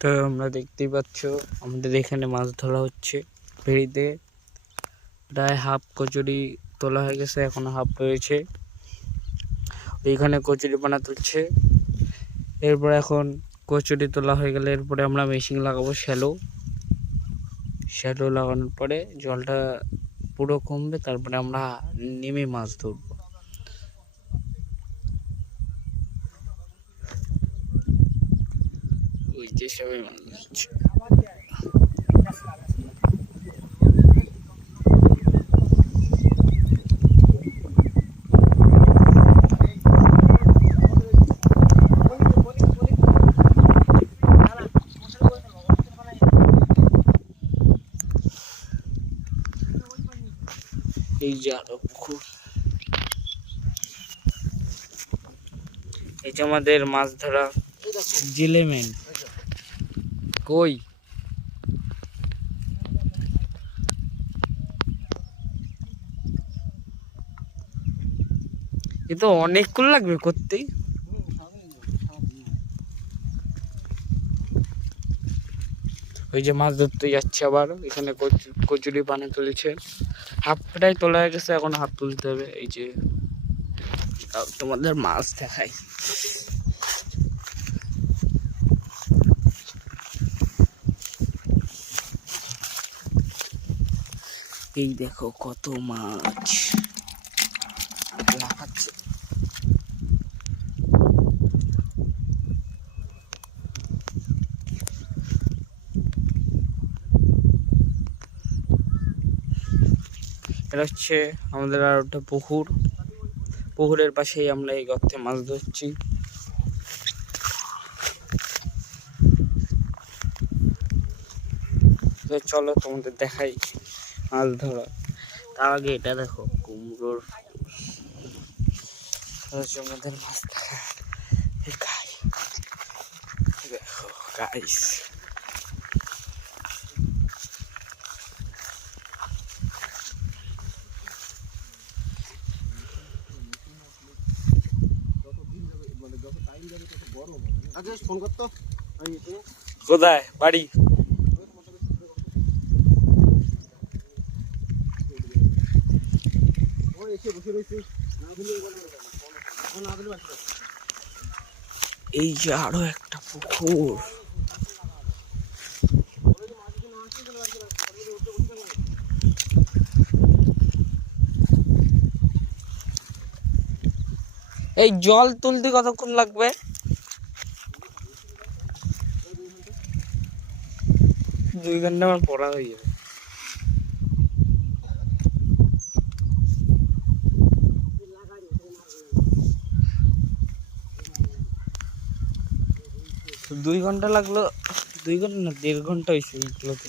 তো আমরা দেখতেই পাচ্ছ আমাদের এখানে মাছ ধরা হচ্ছে ভেড়িতে। প্রায় হাফ কচুরি তোলা হয়ে গেছে, এখনো হাফ রয়েছে। ওইখানে কচুরি পানা তুলছে। এরপর এখন কচুরি তোলা হয়ে গেলে এরপরে আমরা মেশিন লাগাবো শ্যালো লাগানোর পরে জলটা পুরো কমবে, তারপরে আমরা নেমে মাছ ধরবো। ওই যে সবাই মাছ ধরছে। এই যে আরো পুকুর, এই যে আমাদের মাছ ধরা জিলেমেন। কই এ তো অনেকক্ষণ লাগবে করতেই। ওই যে মাছ ধরতে যাচ্ছে আবার, এখানে কচুরি পানা তুলছে। হাফটাই তোলা হয়ে গেছে, এখন হাফ তুলতে হবে। এই যে তোমাদের মাছ দেখাই, এই দেখো কত মাছ লাফাচ্ছে। এটা হচ্ছে আমাদের আর একটা পুকুরের পাশেই আমরা এই গর্তে মাছ ধরছি। চলো তোমাদের দেখাই মাছ ধরা। তার আগে এটা দেখো কুমড়োর আমাদের মাছ দেখাই। দেখো গাইস, কোথায় বাড়ি? এই যে আরো একটা পুকুর। এই জল তুলতে কতক্ষণ লাগবে? 2 ঘন্টা আমার পড়া হয়ে যাবে। দুই ঘন্টা লাগলো, 2 ঘন্টা না 1.5 ঘন্টা হয়েছে এইগুলোতে।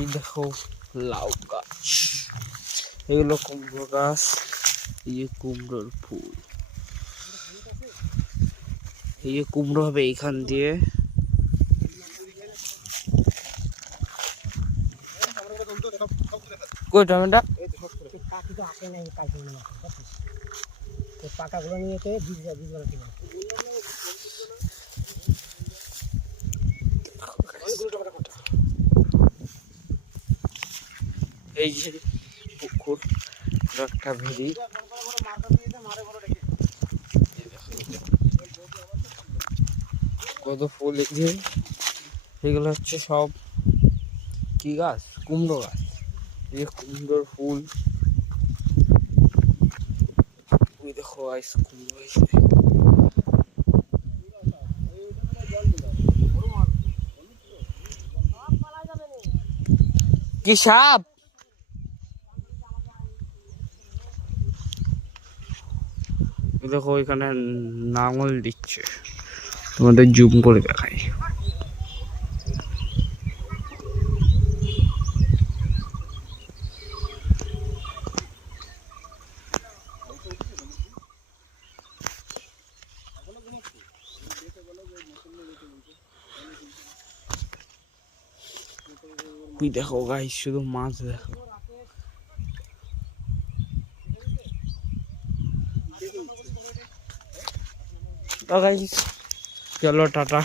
এই দেখো লাউ গাছ, এগুলো কুমড়ো গাছ। এই যে কুমড়োর ফুল, এই যে কুমড়ো হবে এইখান দিয়ে। কই টমেটো পাকাগুলো নিয়ে এই যে পুকুর, একটা ভেড়ি। কত ফুল, এই যে এগুলো হচ্ছে সব কি গাছ? কুমড়ো গাছ। এই কুমড়োর ফুল, ওই দেখো আইস কুমড়ো হয়েছে। কি সাপ? দেখো এখানে নাঙল দিচ্ছে, তোমাদের জুম করে দেখাই। ওই দেখো গাইস, শুধু মাছ দেখো। তো গাইস চলো টাটা।